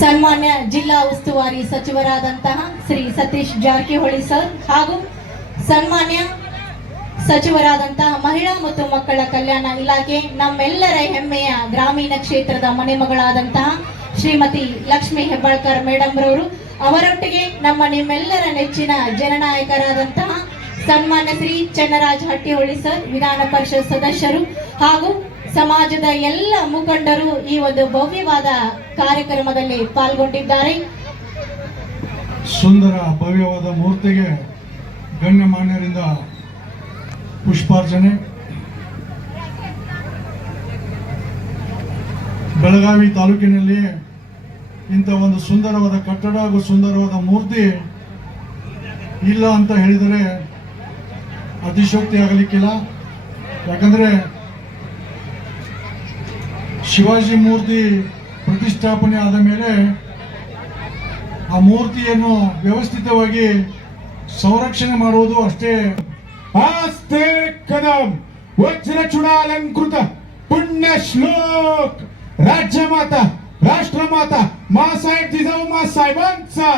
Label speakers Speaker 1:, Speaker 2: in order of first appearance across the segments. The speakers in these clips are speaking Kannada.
Speaker 1: ಸನ್ಮಾನ್ಯ ಜಿಲ್ಲಾ ಉಸ್ತುವಾರಿ ಸಚಿವರಾದಂತಹ ಶ್ರೀ ಸತೀಶ್ ಜಾರಕಿಹೊಳಿ ಸರ್ ಹಾಗೂ ಸನ್ಮಾನ್ಯ ಸಚಿವರಾದಂತಹ ಮಹಿಳಾ ಮತ್ತು ಮಕ್ಕಳ ಕಲ್ಯಾಣ ಇಲಾಖೆ, ನಮ್ಮೆಲ್ಲರ ಹೆಮ್ಮೆಯ ಗ್ರಾಮೀಣ ಕ್ಷೇತ್ರದ ಮನೆಮಗಳಾದಂತಹ ಶ್ರೀಮತಿ ಲಕ್ಷ್ಮಿ ಹೆಬ್ಬಾಳ್ಕರ್ ಮೇಡಮ್ ರವರು, ಅವರೊಟ್ಟಿಗೆ ನಮ್ಮ ನಿಮ್ಮೆಲ್ಲರ ನೆಚ್ಚಿನ ಜನನಾಯಕರಾದಂತಹ ಸನ್ಮಾನ್ಯ ಶ್ರೀ ಚನ್ನರಾಜ್ ಹಟ್ಟಿಹೊಳಿ ಸರ್, ವಿಧಾನ ಪರಿಷತ್ ಸದಸ್ಯರು ಹಾಗೂ ಸಮಾಜದ ಎಲ್ಲ ಮುಖಂಡರು ಈ ಒಂದು ಭವ್ಯವಾದ ಕಾರ್ಯಕ್ರಮದಲ್ಲಿ ಪಾಲ್ಗೊಂಡಿದ್ದಾರೆ.
Speaker 2: ಸುಂದರ ಭವ್ಯವಾದ ಮೂರ್ತಿಗೆ ಗಣ್ಯಮಾನ್ಯರಿಂದ ಪುಷ್ಪಾರ್ಚನೆ. ಬೆಳಗಾವಿ ತಾಲೂಕಿನಲ್ಲಿ ಇಂಥ ಒಂದು ಸುಂದರವಾದ ಕಟ್ಟಡ ಹಾಗೂ ಸುಂದರವಾದ ಮೂರ್ತಿ ಇಲ್ಲ ಅಂತ ಹೇಳಿದರೆ ಅತಿಶೋಕ್ತಿ ಆಗಲಿಕ್ಕಿಲ್ಲ. ಯಾಕಂದರೆ ಶಿವಾಜಿ ಮೂರ್ತಿ ಪ್ರತಿಷ್ಠಾಪನೆ ಆದ ಮೇಲೆ ಆ ಮೂರ್ತಿಯನ್ನು ವ್ಯವಸ್ಥಿತವಾಗಿ ಸಂರಕ್ಷಣೆ ಮಾಡುವುದು ಅಷ್ಟೇ
Speaker 3: आस्ते कदम वज्र चुडालंकृत पुण्य श्लोक राज्यमाता राष्ट्रमाता मासाहेब जिजाऊ मासाहेबांचा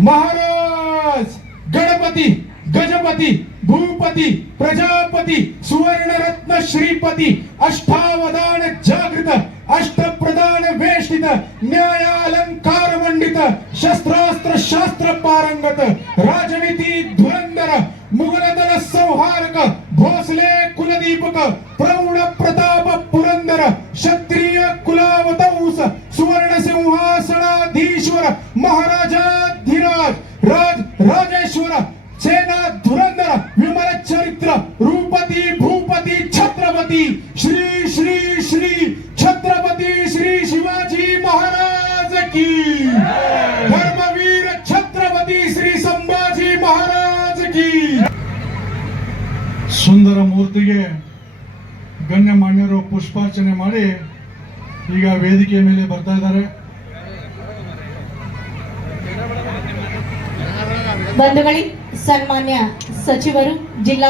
Speaker 3: महाराज गणपती गजपती भूपती प्रजापती सुवर्णरत्न श्रीपती अष्टावधान जागृत अष्टप्रधान वेष्टित न्यायालंकार मंडित शस्त्रास्त्र शास्त्र पारंगत राजनीती धुरंधर मुघलदल संहारक भोसले कुलदीपक प्रौढ प्रताप पुरंदर क्षत्रिय कुलावतंस सुवर्ण सिंहासनाधीश्वर महाराजाधिराज राज राजेश्वर सेना धुर ಶ್ರೀ ಛತ್ರಪತಿ ಶ್ರೀ ಶಿವಾಜಿ ಮಹಾರಾಜ ಕಿ. ಧರ್ಮವೀರ ಛತ್ರಪತಿ ಶ್ರೀ ಸಂಭಾಜಿ ಮಹಾರಾಜ ಕಿ.
Speaker 2: ಸುಂದರ ಮೂರ್ತಿಗೆ ಗಣ್ಯಮಾನ್ಯರು ಪುಷ್ಪಾರ್ಚನೆ ಮಾಡಿ ಈಗ ವೇದಿಕೆ ಮೇಲೆ ಬರ್ತಾ ಇದ್ದಾರೆ.
Speaker 1: ಬಂಧುಗಳಿ, ಸನ್ಮಾನ್ಯ ಸಚಿವರು, ಜಿಲ್ಲಾ